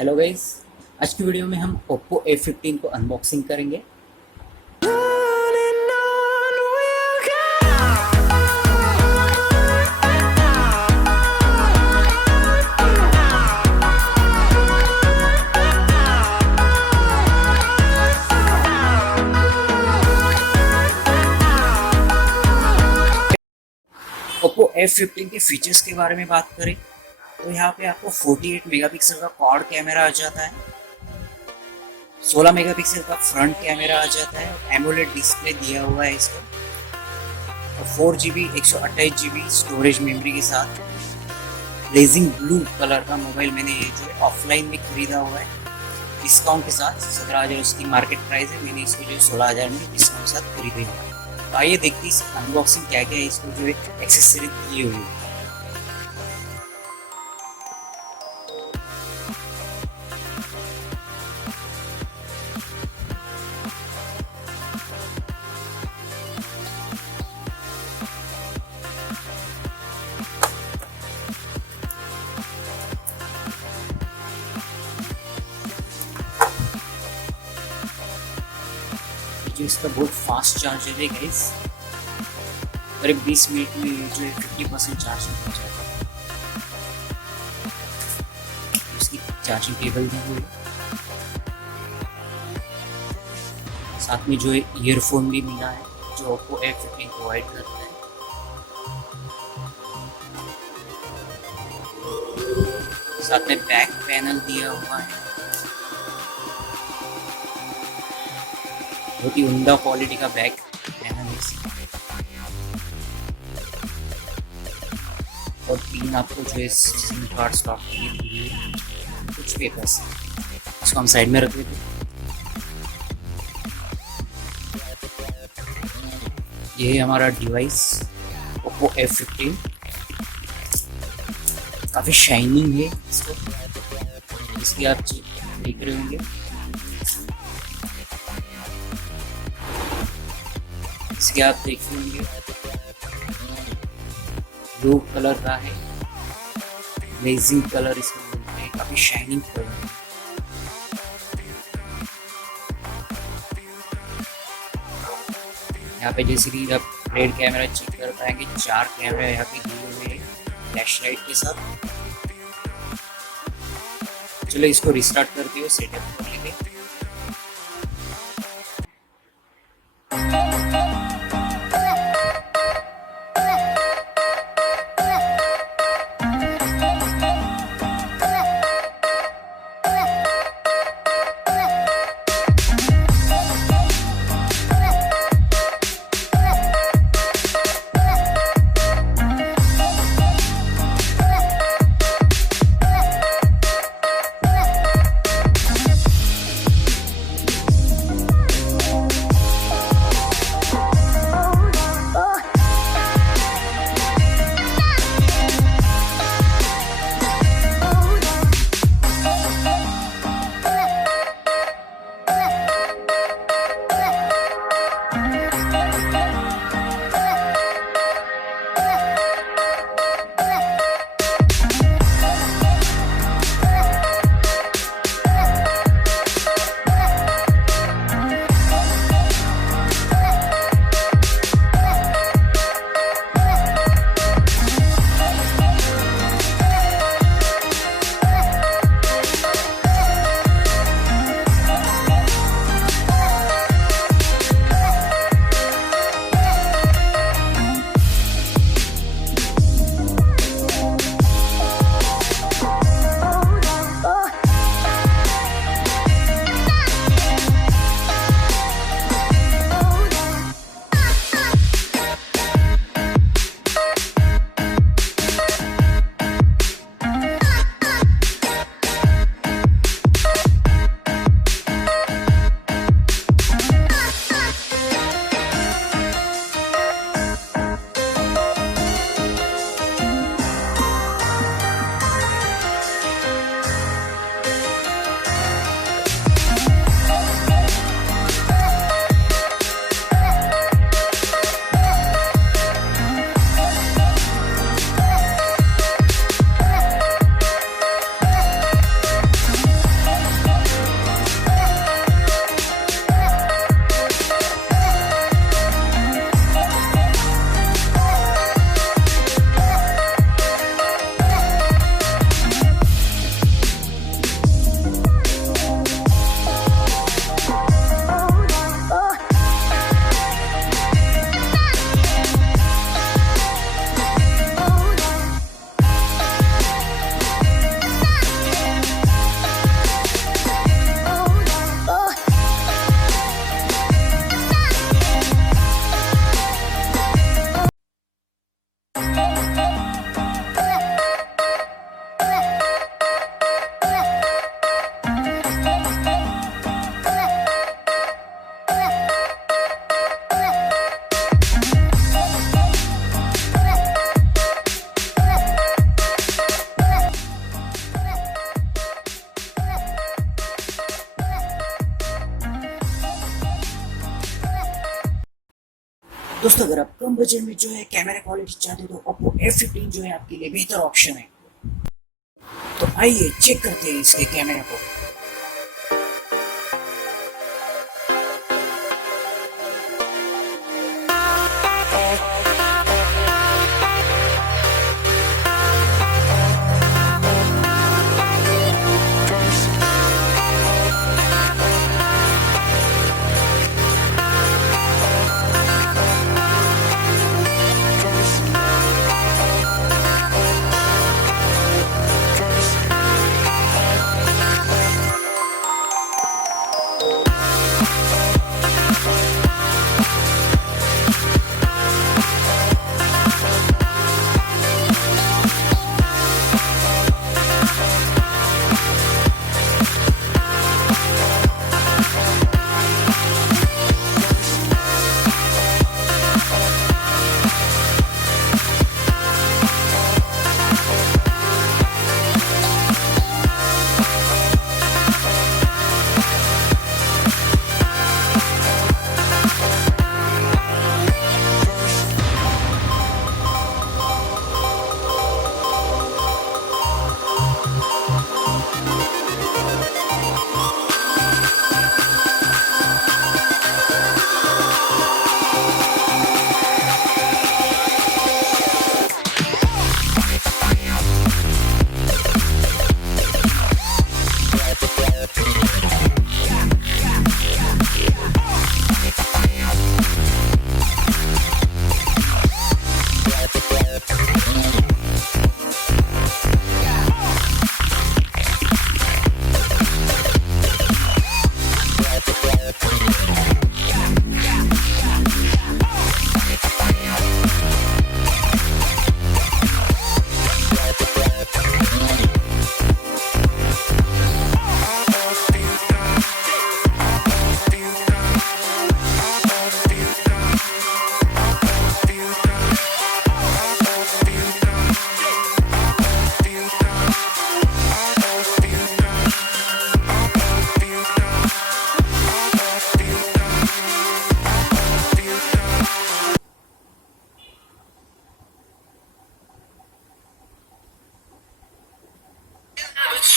Hello guys. आज की वीडियो में हम Oppo F15 को अनबॉक्सिंग करेंगे। Oppo F15 के फीचर्स के बारे में बात करें तो यहाँ पे आपको 48 मेगापिक्सल का क्वाड कैमरा आ जाता है, 16 मेगापिक्सल का फ्रंट कैमरा आ जाता है, एमोलेड डिस्प्ले दिया हुआ है इसको, और 4GB 128GB स्टोरेज मेमोरी के साथ ब्लेजिंग ब्लू कलर का मोबाइल मैंने ये जो है ऑफलाइन में खरीदा हुआ है डिस्काउंट के साथ। 17,000 उसकी मार्केट प्राइस है, मैंने इसको जो है 16,000 में डिस्काउंट के साथ खरीदे हुआ है। तो आइए देखते हैं इस अनबॉक्सिंग क्या क्या है इसको जो है एक्सेसरी दी हुई है। जो इसका बहुत फास्ट चार्जर है गाइस, करीब 20 मिनट में जो है 50% चार्जिंग हो जाता है। इसकी चार्जिंग केबल दी हुई है, साथ में जो है ईयरफोन भी मिला है जो Oppo F15 प्रोवाइड करता है। साथ में बैक पैनल दिया हुआ है, बहुत ही उम्दा क्वालिटी का बैक पैनल है और 3 आपको जो है सिम कार्ड स्टॉक की कुछ पेपर्स, इसको हम साइड में रख देते हैं। ये है हमारा डिवाइस Oppo F15, काफ़ी शाइनिंग है इसको, इसकी आप देख रहे होंगे। इसके आप देख लेंगे ब्लू कलर का है, ब्लेजिंग कलर इसको बोलते हैं, काफी शाइनिंग कलर है। यहाँ पे जैसे कि आप रेड कैमरा चेक कर पाएंगे, 4 कैमरा यहाँ पे दिए हुए हैं फ्लैश लाइट के साथ। चलो इसको रिस्टार्ट करते हुए सेटअप कर लेंगे। दोस्तों अगर आप कम बजट में जो है कैमरा क्वालिटी चाहते हो तो ओप्पो F15 जो है आपके लिए बेहतर ऑप्शन है। तो आइए चेक करते हैं इसके कैमरा को।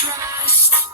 Trust